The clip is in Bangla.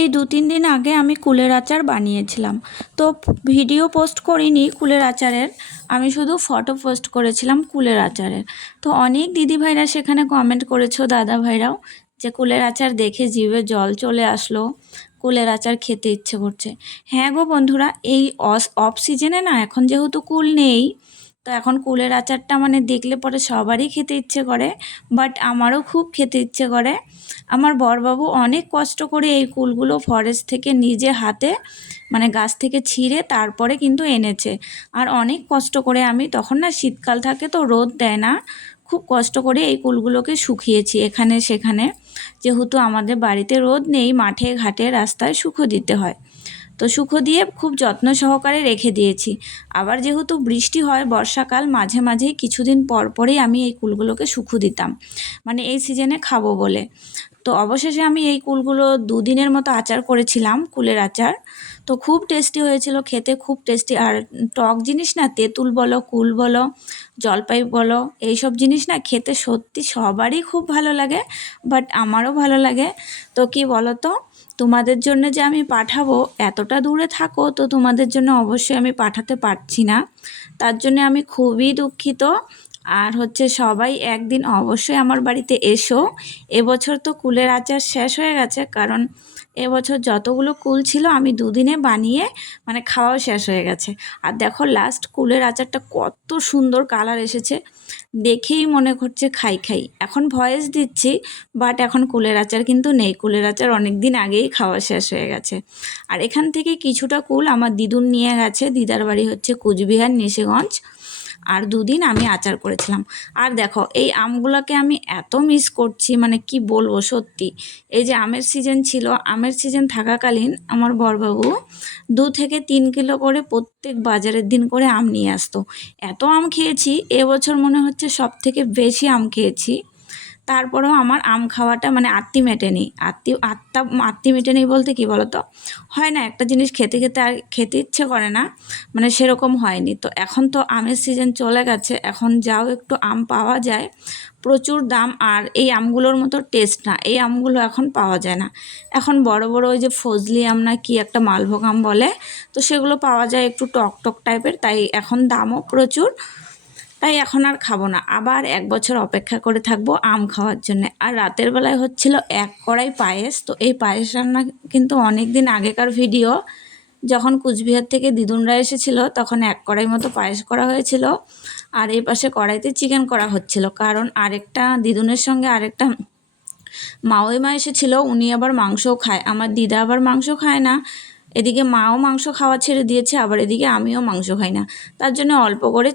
এই দু তিন দিন আগে আমি কুলের আচার বানিয়েছিলাম। তো ভিডিও পোস্ট করিনি কুলের আচারের, আমি শুধু ফটো পোস্ট করেছিলাম কুলের আচারের। তো অনেক দিদিভাইরা সেখানে কমেন্ট করেছ দাদা ভাইরাও যে কুলের আচার দেখে জিভে জল চলে আসলো, কুলের আচার খেতে ইচ্ছে করছে। হ্যাঁ গো বন্ধুরা, এই অফ সিজনে না এখন যেহেতু কুল নেই তো এখন কুলের আচারটা মানে দেখলে পরে সবারই খেতে ইচ্ছে করে বাট আমারও খুব খেতে ইচ্ছে করে। আমার বরবাবু অনেক কষ্ট করে এই কুলগুলো ফরেস্ট থেকে নিজে হাতে মানে গাছ থেকে ছিঁড়ে তারপরে কিন্তু এনেছে। আর অনেক কষ্ট করে আমি, তখন না শীতকাল থাকে তো রোদ দেয় না, খুব কষ্ট করে এই কুলগুলোকে শুকিয়েছি এখানে সেখানে। যেহেতু আমাদের বাড়িতে রোদ নেই, মাঠে ঘাটে রাস্তায় শুকো দিতে হয়। তো শুকো দিয়ে খুব যত্ন সহকারে রেখে দিয়েছি। আবার যেহেতু বৃষ্টি হয় বর্ষাকাল, মাঝে মাঝেই কিছুদিন পর পরেই আমি এই কুলগুলোকে শুকো দিতাম। মানে এই সিজনে খাব বলে। তো অবশেষে আমি এই কুলগুলো দুদিনের মতো আচার করেছিলাম, কুলের আচার। তো খুব টেস্টি হয়েছিল, খেতে খুব টেস্টি। আর টক জিনিস না, তেঁতুল বলো, কুল বলো, জলপাই বলো, এইসব জিনিস না খেতে সত্যি সবারই খুব ভালো লাগে, বাট আমারও ভালো লাগে। তো কি বলো তো তোমাদের জন্য যে আমি পাঠাবো, এতটা দূরে থাকো তো তোমাদের জন্য অবশ্যই আমি পাঠাতে পারছি না। তার জন্য আমি খুবই দুঃখিত। আর হচ্ছে সবাই একদিন অবশ্যই আমার বাড়িতে এসো। এবছর তো কুলের আচার শেষ হয়ে গেছে, কারণ এবছর যতগুলো কুল ছিল আমি দুদিনে বানিয়ে মানে খাওয়াও শেষ হয়ে গেছে। আর দেখো লাস্ট কুলের আচারটা কত সুন্দর কালার এসেছে, দেখেই মনে করছে খাই খাই। এখন ভয়েস দিচ্ছি বাট এখন কুলের আচার কিন্তু নেই। কুলের আচার অনেক দিন আগেই খাওয়া শেষ হয়ে গেছে। আর এখান থেকে কিছুটা কুল আমার দিদুন নিয়ে গেছে, দিদার বাড়ি হচ্ছে কুচবিহার, নিশিগঞ্জ। আর দুদিন আমি আচার করেছিলাম। আর দেখো, এই আমগুলোকে আমি এত মিস করছি মানে কি বলব সত্যি। এই যে আমের সিজন ছিল, আমের সিজন থাকাকালীন আমার বরবাবু দু থেকে তিন কিলো করে প্রত্যেক বাজারের দিন করে আম নিয়ে আসতো। এত আম খেয়েছি, এবছর মনে হচ্ছে সব থেকে বেশি আম খেয়েছি। তারপরেও আমার আম খাওয়াটা মানে আত্মি মেটেনি। আত্মি, আত্মা, আত্মি মেটেনি বলতে কি বলতো? হয় না, একটা জিনিস খেতে খেতে আর খেতে ইচ্ছে করে না মানে সেরকম হয়নি। তো এখন তো আমের সিজন চলে গেছে, এখন যাও একটু আম পাওয়া যায়। প্রচুর দাম, আর এই আমগুলোর মতো টেস্ট না, এই আমগুলো এখন পাওয়া যায় না। এখন বড় বড় ওই যে ফজলি আম না কি একটা মালভোগ আম বলে, তো সেগুলো পাওয়া যায় একটু টক টক টাইপের তাই এখন দামও প্রচুর। তাই এখন আর খাব না। আবার এক বছর অপেক্ষা করে থাকব আম খাওয়ার জন্য। আর রাতের বেলায় হচ্ছিল এক কড়াই পায়েস। তো এই পায়েস রান্না কিন্তু অনেক দিন আগেকার ভিডিও। যখন কুচবিহার থেকে দিদুনরা এসেছিল, তখন এক কড়াই মতো পায়েস করা হয়েছিল। আর এই পাশে কড়াইতে চিকেন করা হচ্ছিল। কারণ আরেকটা দিদুনের সঙ্গে আরেকটা মাওই মা এসেছিল, উনি আবার মাংসও খায়। আমার দিদা আবার মাংস খায় না। এদিকে মাও মাংস খাওয়া ছেড়ে দিয়েছে, আবার এদিকে আমিও মাংস খাই না। তার জন্য অল্প করে